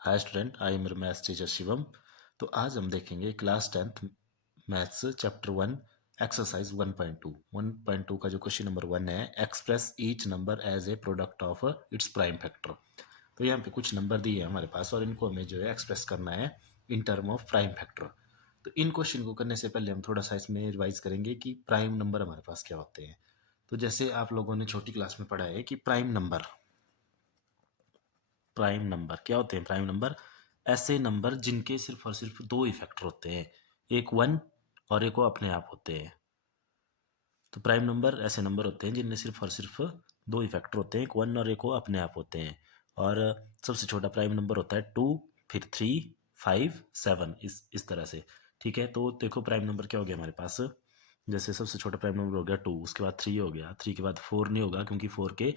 Hi student, I am your maths teacher Shivam. तो आज हम देखेंगे class 10th maths chapter 1 exercise 1.2 का जो क्वेश्चन नंबर 1 है, express each number as a product of its prime factor. तो यहाँ पे कुछ नंबर दिए हैं हमारे पास और इनको हमें जो है एक्सप्रेस करना है in term of prime factor. तो इन क्वेश्चन को करने से पहले हम थोड़ा सा इसमें रिवाइज करेंगे कि प्राइम नंबर हमारे पास क्या होते हैं। तो जैसे आप लोगों ने छोटी क्लास में पढ़ा है कि प्राइम नंबर क्या होते हैं। प्राइम नंबर ऐसे नंबर जिनके सिर्फ और सिर्फ दो ही फैक्टर होते हैं, एक वन और एक वो अपने आप होते हैं। तो प्राइम नंबर ऐसे नंबर होते हैं जिनमें सिर्फ और सिर्फ दो ही फैक्टर होते हैं, एक वन और एक वो अपने आप होते हैं। और सबसे छोटा प्राइम नंबर होता है टू, फिर थ्री, फाइव, सेवन, इस तरह से। ठीक है, तो देखो प्राइम नंबर क्या हो गया हमारे पास। जैसे सबसे छोटा प्राइम नंबर हो गया टू, उसके बाद थ्री हो गया, थ्री के बाद फोर नहीं होगा क्योंकि फोर के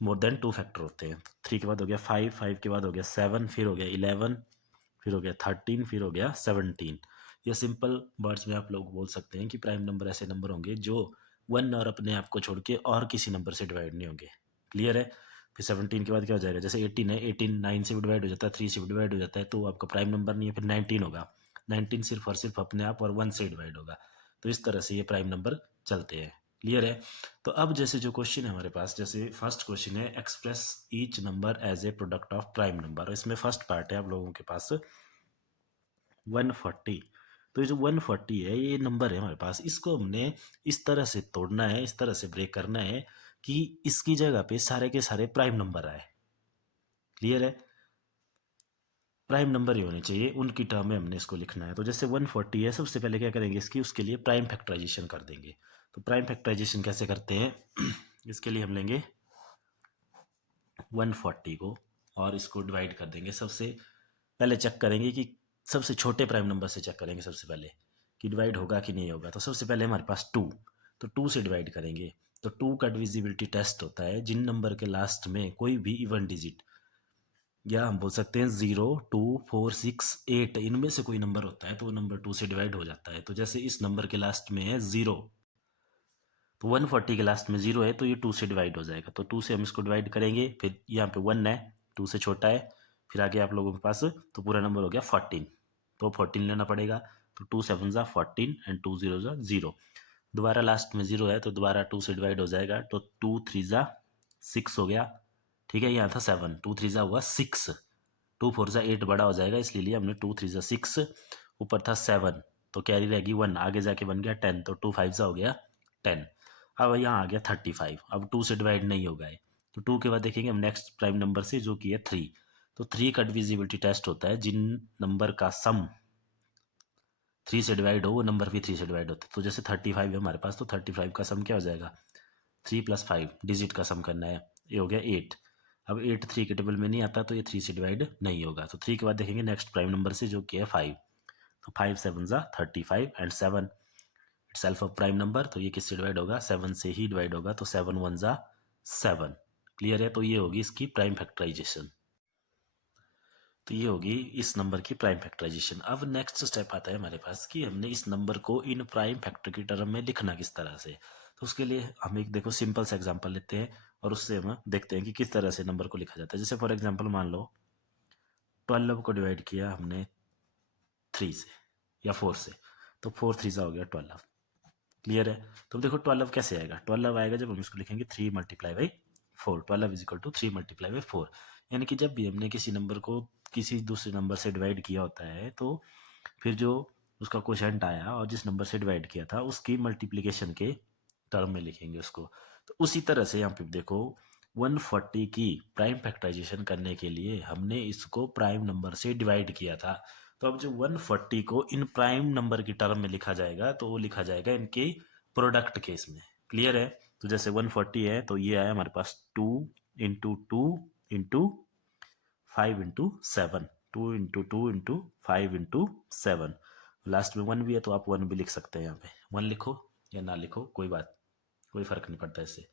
मोर देन टू फैक्टर होते हैं। थ्री के बाद हो गया फाइव, फाइव के बाद हो गया सेवन, फिर हो गया इलेवन, फिर हो गया थर्टीन, फिर हो गया सेवनटीन। ये सिंपल वर्ड्स में आप लोग बोल सकते हैं कि प्राइम नंबर ऐसे नंबर होंगे जो वन और अपने आप को छोड़ के और किसी नंबर से डिवाइड नहीं होंगे। क्लियर है। फिर सेवनटीन के बाद क्या हो जाएगा, जैसे एटीन है, एटीन नाइन से भी डिवाइड हो जाता है, थ्री से भी डिवाइड हो जाता है, तो आपका प्राइम नंबर नहीं है। फिर नाइनटीन होगा, नाइनटीन सिर्फ और सिर्फ अपने आप और वन से डिवाइड होगा। तो इस तरह से ये प्राइम नंबर चलते हैं। क्लियर है। तो अब जैसे जो क्वेश्चन है हमारे पास, जैसे फर्स्ट क्वेश्चन है express each number as a product of prime number. इसमें फर्स्ट पार्ट है आप लोगों के पास 140। तो ये जो 140 है ये नंबर है हमारे पास, इसको हमने इस तरह से तोड़ना है, इस तरह से ब्रेक करना है कि इसकी जगह पे सारे के सारे प्राइम नंबर आए। क्लियर है। प्राइम नंबर ही होने चाहिए, उनकी टर्म में हमने इसको लिखना है। तो जैसे 140 है, सबसे पहले क्या करेंगे, इसकी उसके लिए प्राइम फैक्टराइजेशन कर देंगे। तो प्राइम फैक्टराइजेशन कैसे करते हैं इसके लिए हम लेंगे 140 को और इसको डिवाइड कर देंगे। सबसे पहले चेक करेंगे कि सबसे छोटे प्राइम नंबर से चेक करेंगे सबसे पहले कि डिवाइड होगा कि नहीं होगा। तो सबसे पहले हमारे पास टू, तो टू से डिवाइड करेंगे। तो टू का डिविजिबिलिटी टेस्ट होता है जिन नंबर के लास्ट में कोई भी इवन डिजिट, या हम बोल सकते हैं zero, two, four, six, eight, इनमें से कोई नंबर होता है तो वो नंबर टू से डिवाइड हो जाता है। तो जैसे इस नंबर के लास्ट में है जीरो, तो 140 के लास्ट में जीरो है तो ये टू से डिवाइड हो जाएगा। तो टू से हम इसको डिवाइड करेंगे, फिर यहाँ पे वन है, टू से छोटा है, फिर आगे आप लोगों के पास तो पूरा नंबर हो गया 14, तो 14 लेना पड़ेगा। तो टू सेवन ज़ा 14 एंड टू जीरो ज़ा जीरो। दोबारा लास्ट में जीरो है तो दोबारा टू से डिवाइड हो जाएगा, तो टू थ्री ज़ा सिक्स हो गया। ठीक है, यहाँ था सेवन, टू थ्री ज़ा हुआ सिक्स, टू फोर ज़ा एट बड़ा हो जाएगा इसलिए लिया हमने टू थ्री ज़ा सिक्स। ऊपर था सेवन तो कैरी रहेगी वन, आगे जाके बन गया टेन, तो टू फाइव ज़ा हो गया टेन। अब यहाँ आ गया 35, अब टू से डिवाइड नहीं होगा ये। तो टू के बाद देखेंगे हम नेक्स्ट प्राइम नंबर से जो कि है थ्री। तो थ्री का डिविजिबिलिटी टेस्ट होता है जिन नंबर का सम थ्री से डिवाइड हो वो नंबर भी थ्री से डिवाइड होता है। तो जैसे 35 है हमारे पास, तो 35 का सम क्या हो जाएगा, थ्री प्लस फाइव डिजिट का सम करना है, ये हो गया एट। अब एट थ्री के टेबल में नहीं आता तो ये थ्री से डिवाइड नहीं होगा। तो थ्री के बाद देखेंगे नेक्स्ट प्राइम नंबर से जो कि है फाइव। तो फाइव सेवन ज़ा 35 and seven it's self of prime number, तो ये किससे डिवाइड होगा, सेवन से ही डिवाइड होगा। तो सेवन वन ज़ा सेवन। क्लियर है। तो ये होगी इसकी प्राइम फैक्टराइजेशन। तो ये होगी इस नंबर की प्राइम फैक्टराइजेशन। अब नेक्स्ट स्टेप आता है हमारे पास कि हमने इस नंबर को इन प्राइम फैक्टर की टर्म में लिखना किस तरह से। तो उसके लिए हम एक देखो सिंपल सा एग्जांपल लेते हैं और उससे हम देखते हैं कि किस तरह से नंबर को लिखा जाता है। जैसे फॉर एग्जांपल मान लो 12 को डिवाइड किया हमने थ्री से या फोर से, तो फोर थ्री सा हो गया 12। क्लियर है। तो देखो 12 कैसे आएगा, 12 आएगा जब हम इसको लिखेंगे 3 multiply by 4, 12 is equal to 3 multiply by 4। यानी कि जब भी हमने किसी नंबर को किसी दूसरे नंबर से डिवाइड किया होता है तो फिर जो उसका क्वोशंट आया और जिस नंबर से डिवाइड किया था उसकी मल्टीप्लिकेशन के टर्म में लिखेंगे उसको। तो उसी तरह से यहाँ पे देखो 140 की प्राइम फैक्टराइजेशन करने के लिए हमने इसको प्राइम नंबर से डिवाइड किया था। तो अब जो 140 को इन प्राइम नंबर की टर्म में लिखा जाएगा तो वो लिखा जाएगा इनके प्रोडक्ट केस में। क्लियर है। तो जैसे 140 है तो ये आया हमारे पास two into five into seven, two into five into seven. Last में वन भी है तो आप वन भी लिख सकते हैं, यहाँ पे वन लिखो या ना लिखो कोई बात, कोई फर्क नहीं पड़ता इससे।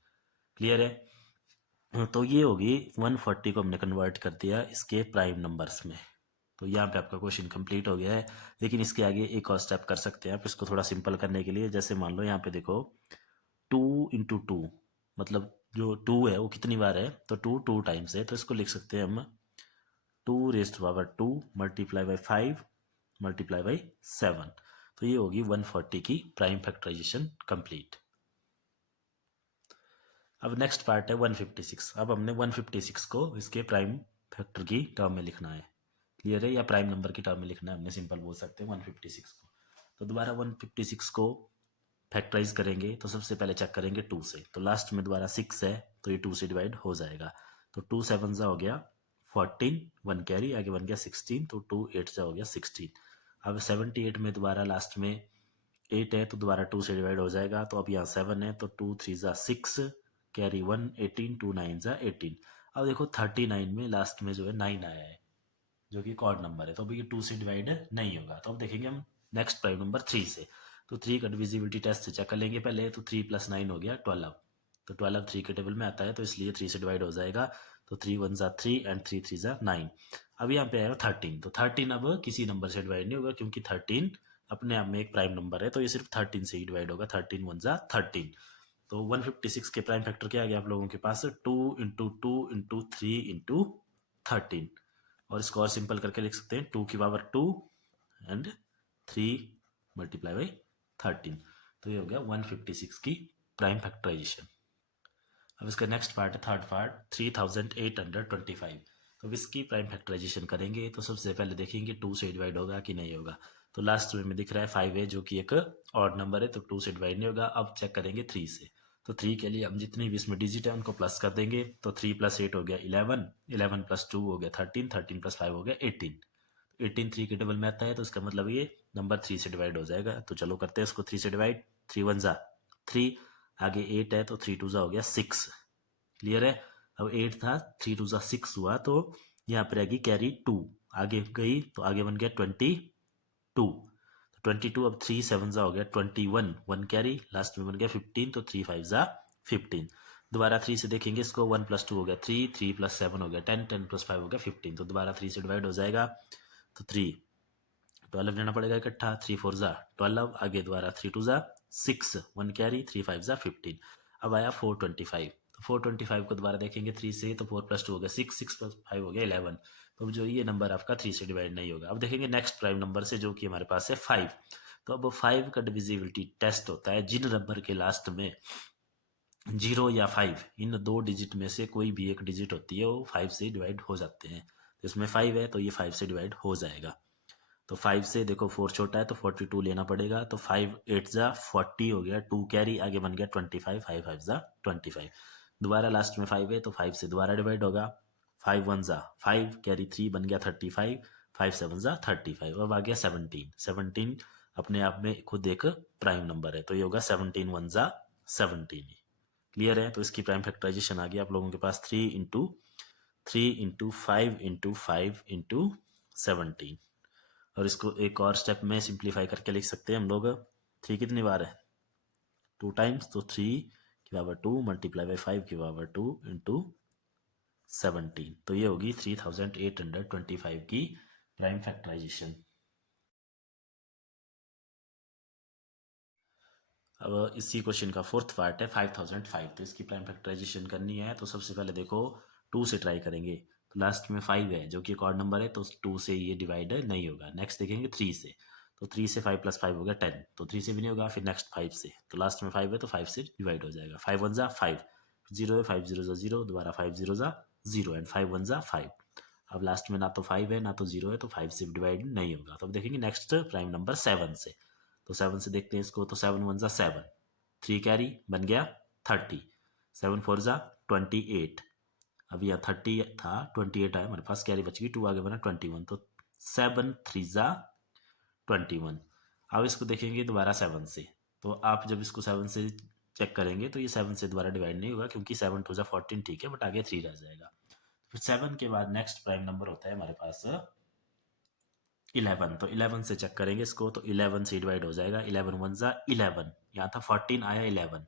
क्लियर है। तो ये होगी 140 को हमने कन्वर्ट कर दिया इसके प्राइम नंबर्स में। तो यहाँ पे आपका क्वेश्चन कंप्लीट हो गया है। लेकिन इसके आगे एक और स्टेप कर सकते हैं आप इसको थोड़ा सिंपल करने के लिए। जैसे मान लो यहाँ पे देखो टू इंटू टू, मतलब जो टू है वो कितनी बार है, तो टू टू टाइम्स है, तो इसको लिख सकते हैं हम 2 raise to power 2 multiply by 5 multiply by 7। तो ये होगी 140 की प्राइम फैक्टराइजेशन कंप्लीट। अब नेक्स्ट पार्ट है 156। अब हमने 156 को इसके प्राइम फैक्टर की टर्म में लिखना है। क्लियर है? या प्राइम नंबर की टर्म में लिखना है, हमने सिंपल बोल सकते हैं 156 को। तो दोबारा 156 को फैक्टराइज करेंगे तो सबसे पहले चेक करेंगे 2 से। तो लास्ट में दोबारा 6 है तो ये 2 से डिवाइड हो जाएगा। तो 2 7 जा हो गया 14, 1 कैरी आगे बन गया 16, तो 2 8 जा हो गया 16। अब 78 में दोबारा लास्ट में 8 है तो दोबारा 2 से डिवाइड हो जाएगा। तो अब यहाँ 7 है तो 2 3 जा 6 कैरी 1 18, 2 9 जा 18। अब देखो 39 में लास्ट में जो है 9 आया है जो कि एक ऑड नंबर है, तो अभी ये 2 से डिवाइड नहीं होगा। तो अब देखेंगे हम नेक्स्ट प्राइम नंबर 3 से। तो 3 का डिविजिबिलिटी टेस्ट से चेक कर लेंगे पहले। तो 3 + 9 हो गया 12। तो 12 3 के टेबल में आता है तो इसलिए 3 से डिवाइड हो जाएगा। तो 3 1 जा 3 एंड 3 3 जा 9। अब यहाँ पे आएगा 13। तो 13 अब किसी नंबर से डिवाइड नहीं होगा क्योंकि 13 अपने आप में एक प्राइम नंबर है, तो ये सिर्फ 13 से ही डिवाइड होगा। 13 1 जा 13। तो 156 के प्राइम फैक्टर क्या आ गया आप लोगों के पास? 2 इंटू 2 इंटू 3 इंटू 13। और इसको और सिंपल करके लिख सकते हैं 2 की पावर 2 एंड 3 मल्टीप्लाई बाई 13। तो ये हो गया 156 की प्राइम फैक्टराइजेशन। अब इसका नेक्स्ट पार्ट है थर्ड पार्ट 3825। तो अब इसकी प्राइम फैक्टराइजेशन करेंगे तो सबसे पहले देखेंगे 2 से डिवाइड होगा कि नहीं होगा। तो लास्ट में दिख रहा है 5 है जो कि एक ऑड नंबर है, तो 2 से डिवाइड नहीं होगा। अब चेक करेंगे 3 से। तो 3 के लिए हम जितनी भी इसमें डिजिट है उनको प्लस कर देंगे। तो 3 + 8 हो गया 11, 11 + 2 हो गया 13, 13 + 5 हो गया 18। 18 3 के टेबल में आता है तो इसका मतलब ये नंबर 3 से डिवाइड हो जाएगा। तो चलो करते हैं इसको 3 से डिवाइड। 3 1 जा 3, आगे 8 है तो 3 2 जा हो गया 6। क्लियर है? अब 8 था 3 2 जा 6 हुआ तो यहाँ पर आएगी कैरी 2, आगे गई तो आगे बन गया 22। 22 अब 3 7 जा हो गया 21, 1 कैरी लास्ट में बन गया 15, तो 3 5 जा 15। दोबारा 3 से देखेंगे इसको 1 + 2 हो गया 3, 3 + 7 हो गया 10, 10 + 5 हो गया 15। तो दोबारा 3 से डिवाइड हो जाएगा। तो 3 12 लेना पड़ेगा इकट्ठा। 3 4 जा 12, आगे दोबारा 3 2 जा 6, 1 कैरी 3 5 जा 15। अब आया 425। तो 425 को दोबारा देखेंगे 3 से तो 4 + 2 हो गया 6, 6 + 5 हो गया 11। तो अब जो ये नंबर आपका 3 से डिवाइड नहीं होगा। अब देखेंगे नेक्स्ट प्राइम नंबर से जो कि हमारे पास है 5। तो अब 5 का डिविजिबिलिटी टेस्ट होता है जिन नंबर के लास्ट में 0 या 5 इन दो डिजिट में से कोई भी एक डिजिट होती है वो 5 से डिवाइड हो जाते हैं। तो इसमें 5 है तो ये 5 से डिवाइड हो जाएगा। तो 5 से देखो 4 छोटा है तो 42 लेना पड़ेगा। तो 5 8 जा 40 हो गया 2 कैरी आगे बन गया 25, 5 5 जा 25। दोबारा लास्ट में 5 है तो 5 से दोबारा डिवाइड होगा। 5 1 जा 5 कैरी 3 बन गया 35, 5 7 जा 35। अब आ गया 17। 17 अपने आप में खुद एक प्राइम नंबर है तो ये होगा 17 1 जा 17। क्लियर है? तो इसकी प्राइम फैक्टराइजेशन आ गई आप लोगों के पास 3 इंटू 3 इंटू 5 इंटू 5 इंटू 17। और इसको एक और स्टेप में सिंप्लीफाई करके लिख सकते हैं हम लोग। 3 कितनी बार है? 2 टाइम्स, तो 3 की पावर 2 मल्टीप्लाई बाई 5 की पावर 2 इंटू 17। तो ये होगी 3825 की प्राइम फैक्टराइजेशन। अब इसी क्वेश्चन का फोर्थ पार्ट है 5005। तो इसकी प्राइम फैक्टराइजेशन करनी है तो सबसे पहले देखो 2 से ट्राई करेंगे। तो लास्ट में 5 है जो कि एक और नंबर है तो 2 से ये डिवाइड नहीं होगा। नेक्स्ट देखेंगे 3 से। तो 3 से 5 + 5 हो गया 10, तो 3 से भी नहीं होगा। फिर नेक्स्ट 5 से, तो लास्ट में 5 है तो 5 से डिवाइड हो जाएगा। 5 1 जा 5, 0 है 5 0 जा 0, दोबारा 5 0 जा 0 एंड 5 1 जा 5। अब लास्ट में ना तो 5 है ना तो 0 है तो 5 से डिवाइड नहीं होगा। तो अब देखेंगे नेक्स्ट प्राइम नंबर 7 से। तो 7 से देखते हैं इसको। तो 7 1 जा 7, 3 कैरी बन गया 30, 7 4 जा 28। अब यह 30 था 28 आया हमारे पास, कैरी बच गई 2 आगे बना 21। तो 7 3 जा 21। अब इसको देखेंगे दोबारा 7 से। तो आप जब इसको 7 से चेक करेंगे तो ये 7 से दोबारा डिवाइड नहीं होगा क्योंकि 7 2 जा 14 ठीक है, बट आगे 3 रह जाएगा। फिर 7 के बाद नेक्स्ट प्राइम नंबर होता है हमारे पास 11। तो 11 से चेक करेंगे इसको। तो 11 से डिवाइड हो जाएगा। 11 1 जा 11, यहाँ था 14 आया 11,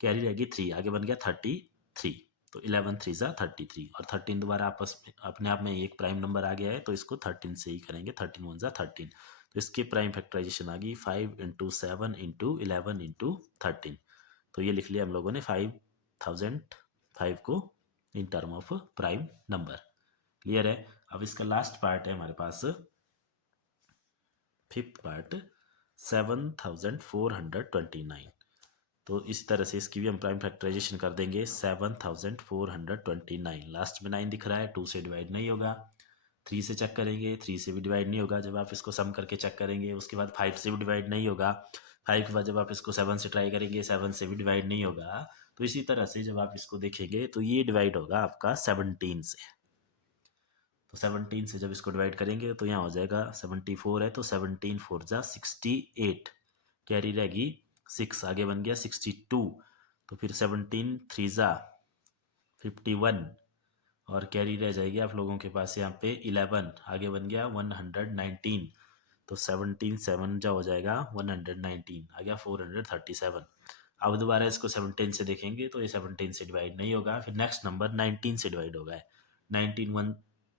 कैरी रहेगी 3 आगे बन गया 33। तो 11 3 जा 33 और 13 दोबारा आपस में अपने आप में एक प्राइम नंबर आ गया है तो इसको 13 से ही करेंगे। 13 1 जा 13। तो इसकी प्राइम फैक्टराइजेशन आ गई 5 इंटू 7 इंटू 11 इंटू 13। तो ये लिख लिया हम लोगों ने 5005 को in term of prime number. Clear है? अब इसका लास्ट पार्ट है हमारे पास, फिफ्थ पार्ट, 7429। तो इस तरह से इसकी भी हम प्राइम फैक्टराइजेशन कर देंगे। 7429, लास्ट में 9 दिख रहा है, 2 से डिवाइड नहीं होगा। 3 से चेक करेंगे, 3 से भी डिवाइड नहीं होगा जब आप इसको सम करके चेक करेंगे। उसके बाद 5 से भी डिवाइड नहीं होगा। 5 के बाद जब आप इसको 7 से ट्राई करेंगे, 7 से भी डिवाइड नहीं होगा। तो इसी तरह से जब आप इसको देखेंगे तो ये डिवाइड होगा आपका 17 से। तो 17 से जब इसको डिवाइड करेंगे तो यहाँ हो जाएगा 74 है तो 17 4 जा 68, कैरी रहेगी 6, आगे बन गया 62। तो फिर 17 3 जा 51 और कैरी रह जाएगी आप लोगों के पास यहाँ पे 11, आगे बन गया 119। तो 17 7 जा हो जाएगा 119, आ गया 437। अब दोबारा इसको 17 से देखेंगे तो ये 17 से डिवाइड नहीं होगा। फिर नेक्स्ट नंबर 19 से डिवाइड होगा। 19 1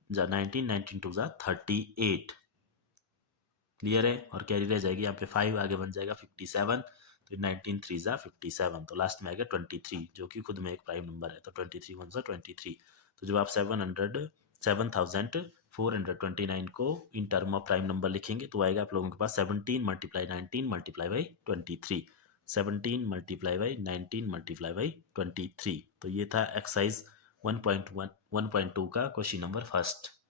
जा 19, 19 2 जा 38, क्लियर है। और कैरी रह जाएगी यहाँ पे 5, आगे बन जाएगा 57। तो 19 3 जा 57, तो लास्ट में आएगा 23 जो कि खुद में एक प्राइम नंबर है। तो 23 1 जा 23। तो जब आप 7429 को in term of prime number लिखेंगे तो आएगा आप लोगों के पास 17 × 19 × 23, 17 × 19 × 23। तो ये था एक्सरसाइज 1.1 1.2 का क्वेश्चन नंबर फर्स्ट।